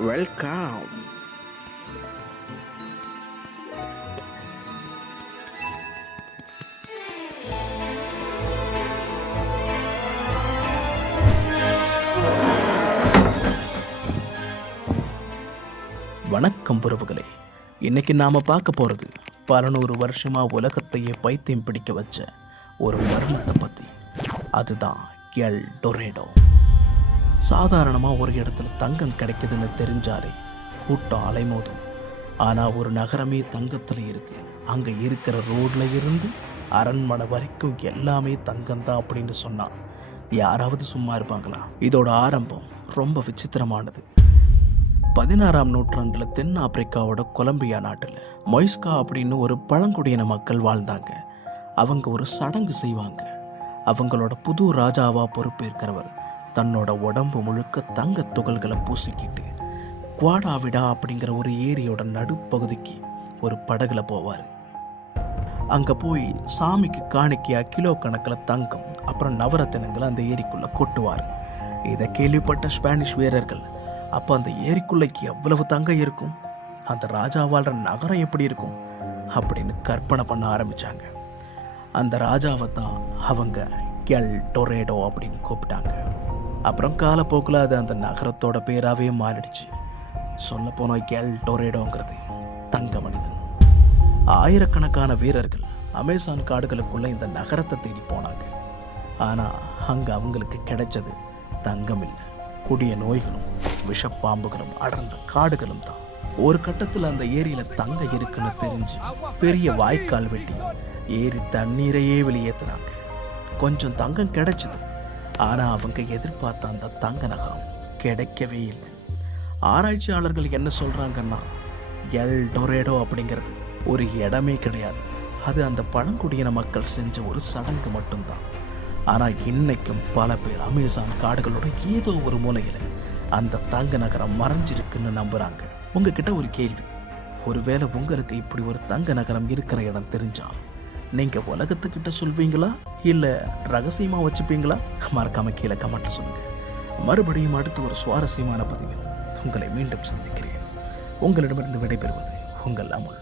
Welcome. வணக்கம் உறவுகளே. இன்னைக்கு நாம பார்க்க போறது 100 வருஷமா உலகத்தையே பைத்தியம் பிடிக்க வச்ச ஒரு மர்மத்தை பத்தி. அதுதான் எல் டொரேடோ. சாதாரணமாக ஒரு இடத்துல தங்கம் கிடைக்குதுன்னு தெரிஞ்சாலே கூட்டம் அலைமோதும். ஆனால் ஒரு நகரமே தங்கத்தில் இருக்கு. அங்கே இருக்கிற ரோட்ல இருந்து அரண்மனை வரைக்கும் எல்லாமே தங்கம் தான் அப்படின்னு சொன்னா யாராவது சும்மா இருப்பாங்களா? இதோட ஆரம்பம் ரொம்ப விசித்திரமானது. 16ஆம் நூற்றாண்டில் தென் ஆப்பிரிக்காவோட கொலம்பியா நாட்டில் மொய்ஸ்கா அப்படின்னு ஒரு பழங்குடியின மக்கள் வாழ்ந்தாங்க. அவங்க ஒரு சடங்கு செய்வாங்க. அவங்களோட புது ராஜாவா பொறுப்பேற்கிறவர் தன்னோட உடம்பு முழுக்க தங்க துகள்களை பூசிக்கிட்டு குவாடாவிடா அப்படிங்கிற ஒரு ஏரியோட நடுப்பகுதிக்கு ஒரு படகுல போவார். அங்கே போய் சாமிக்கு காணிக்கையா கிலோ கணக்கில் தங்கம் அப்புறம் நவரத்தினங்களை அந்த ஏரிக்குள்ளே கொட்டுவார். இதை கேள்விப்பட்ட ஸ்பானிஷ் வீரர்கள், அப்போ அந்த ஏரிக்குள்ளைக்கு எவ்வளவு தங்கம் இருக்கும், அந்த ராஜா வாழ்கிற நகரம் எப்படி இருக்கும் அப்படின்னு கற்பனை பண்ண ஆரம்பித்தாங்க. அந்த ராஜாவை தான் அவங்க எல் டொரேடோ அப்படின்னு கூப்பிட்டாங்க. அப்புறம் காலப்போக்கில் அது அந்த நகரத்தோட பேராகவே மாறிடுச்சு. சொல்ல போனால் எல் டொரேடோங்கிறது தங்க மனிதன். ஆயிரக்கணக்கான வீரர்கள் அமேசான் காடுகளுக்குள்ளே இந்த நகரத்தை தேடி போனாங்க. ஆனால் அங்கே அவங்களுக்கு கிடைச்சது தங்கம் இல்லை, கொடிய நோய்களும் விஷப்பாம்புகளும் அடர்ந்த காடுகளும் தான். ஒரு கட்டத்தில் அந்த ஏரியில் தங்கம் இருக்குன்னு தெரிஞ்சு பெரிய வாய்க்கால் வெட்டி ஏரி தண்ணீரையே வெளியேற்றினாங்க. கொஞ்சம் தங்கம் கிடைச்சிது. ஆனால் அவங்க எதிர்பார்த்த அந்த தங்க நகரம் கிடைக்கவே இல்லை. ஆராய்ச்சியாளர்கள் என்ன சொல்கிறாங்கன்னா, எல் டொரேடோ அப்படிங்கிறது ஒரு இடமே கிடையாது, அது அந்த பழங்குடியின மக்கள் செஞ்ச ஒரு சடங்கு மட்டும்தான். ஆனால் இன்னைக்கும் பல பேர் அமேசான் காடுகளோட ஏதோ ஒரு மூலையில் அந்த தங்க நகரம் மறைஞ்சிருக்குன்னு நம்புகிறாங்க. உங்ககிட்ட ஒரு கேள்வி, ஒருவேளை உங்களுக்கு இப்படி ஒரு தங்க நகரம் இருக்கிற இடம் தெரிஞ்சா நீங்கள் உலகத்துக்கிட்ட சொல்வீங்களா இல்லை ரகசியமாக வச்சுப்பீங்களா? மறக்காம கீழே கமெண்ட்ல சொல்லுங்கள். மறுபடியும் அடுத்த ஒரு சுவாரஸ்யமான பதிவில் உங்களை மீண்டும் சந்திக்கிறேன். உங்களிடமிருந்து விடைபெறுவது உங்கள் அமுல்.